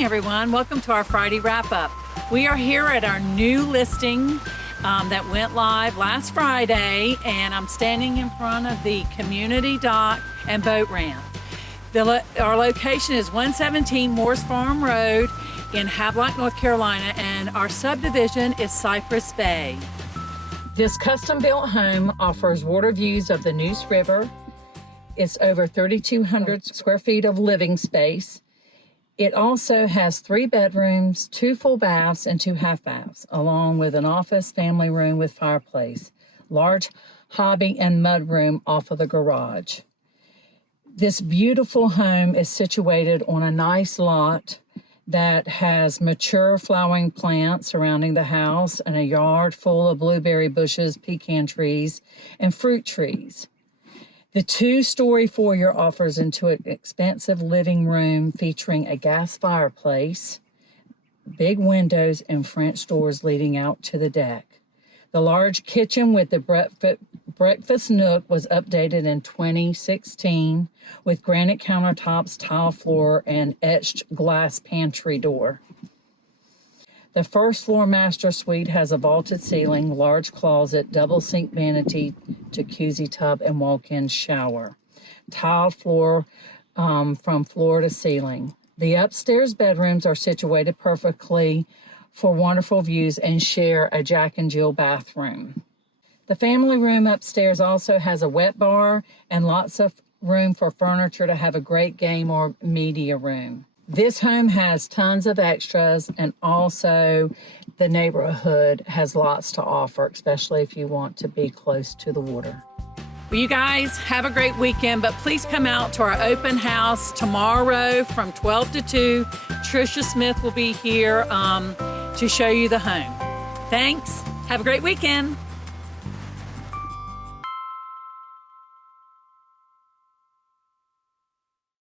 morning, everyone. Welcome to our Friday wrap-up. We are here at our new listing that went live last Friday, and I'm standing in front of the community dock and boat ramp. Our location is 117 Moores Farm Road in Havelock, North Carolina, and our subdivision is Cypress Bay. This custom-built home offers water views of the Neuse River. It's over 3,200 square feet of living space. It also has 3 bedrooms, 2 full baths, and 2 half baths, along with an office, family room with fireplace, large hobby and mud room off of the garage. This beautiful home is situated on a nice lot that has mature flowering plants surrounding the house and a yard full of blueberry bushes, pecan trees, and fruit trees. The 2-story foyer offers into an expansive living room featuring a gas fireplace, big windows, and French doors leading out to the deck. The large kitchen with the breakfast nook was updated in 2016 with granite countertops, tile floor, and etched glass pantry door. The first floor master suite has a vaulted ceiling, large closet, double sink vanity, jacuzzi tub, and walk-in shower. Tile floor from floor to ceiling. The upstairs bedrooms are situated perfectly for wonderful views and share a Jack and Jill bathroom. The family room upstairs also has a wet bar and lots of room for furniture to have a great game or media room. This home has tons of extras, and also the neighborhood has lots to offer, especially if you want to be close to the water. Well, you guys have a great weekend, but please come out to our open house tomorrow from 12 to 2. Tricia Smith will be here to show you the home. Thanks. Have a great weekend.